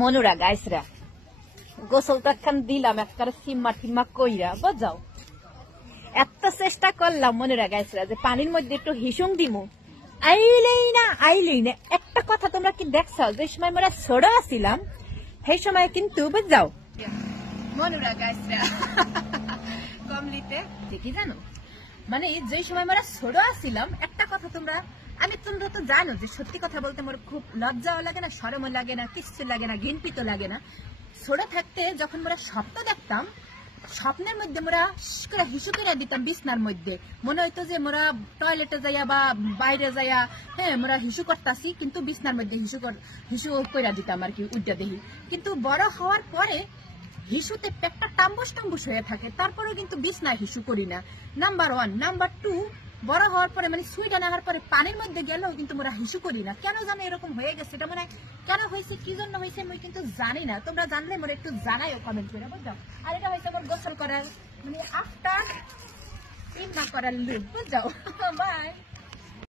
মনুরা গাইসরা গোসলটা খান দিলাম একবারে সিম্মা টিম্মা কইরা বুঝাও। এত চেষ্টা করলাম মনুরা গাইসরা যে পানির মধ্যে একটু হিসুম দিমু, আইলেই না। একটা কথা তোমরা কি দেখছো, যে সময় আমরা ছোট আছিলাম সেই সময় কিন্তু বুঝাও মনুরা গাইসরা কমলিতে দেখি জানো, মানে যে সময় আমরা ছোট আছিলাম একটা কথা তোমরা তো জানো যে সত্যি কথা বলতে আমার খুব লজ্জাও লাগে না, শরমও লাগে না, কিচ্ছু লাগে না, ঘিনপিত লাগে না। ছোট থাকতে যখন আমরা স্বপ্ন দেখতাম, স্বপ্নের মধ্যে মোরা হিসু করে দিতাম বিছনার মধ্যে, মনে হইতো যে মোরা টয়লেটে যাইয়া বা বাইরে যাইয়া হ্যাঁ মোরা হিসু করতাছি, কিন্তু বিছনার মধ্যে হিসু করে দিতাম আর কি উড্ডা দেহি। কিন্তু বড় হওয়ার পরে হিসুতে পেটটা টাম্বুস হয়ে থাকে, তারপরেও কিন্তু বিছনায় হিসু করি না। নাম্বার 1, নাম্বার 2, বড় হওয়ার পরে মানে সুইডেন আসার পরে পানির মধ্যে গেলেও কিন্তু মোরা হিসু করি না। কেন জানো এরকম হয়ে গেছে, এটা মানে কেন হয়েছে, কি জন্য হয়েছে আমি কিন্তু জানি না। তোমরা জানলে মোরা একটু জানাইও কমেন্ট করে বুঝছো। আর এটা হয়েছে আমার গোসল করার মানে আফটার ইন্না করার লুক বুঝছো। বাই।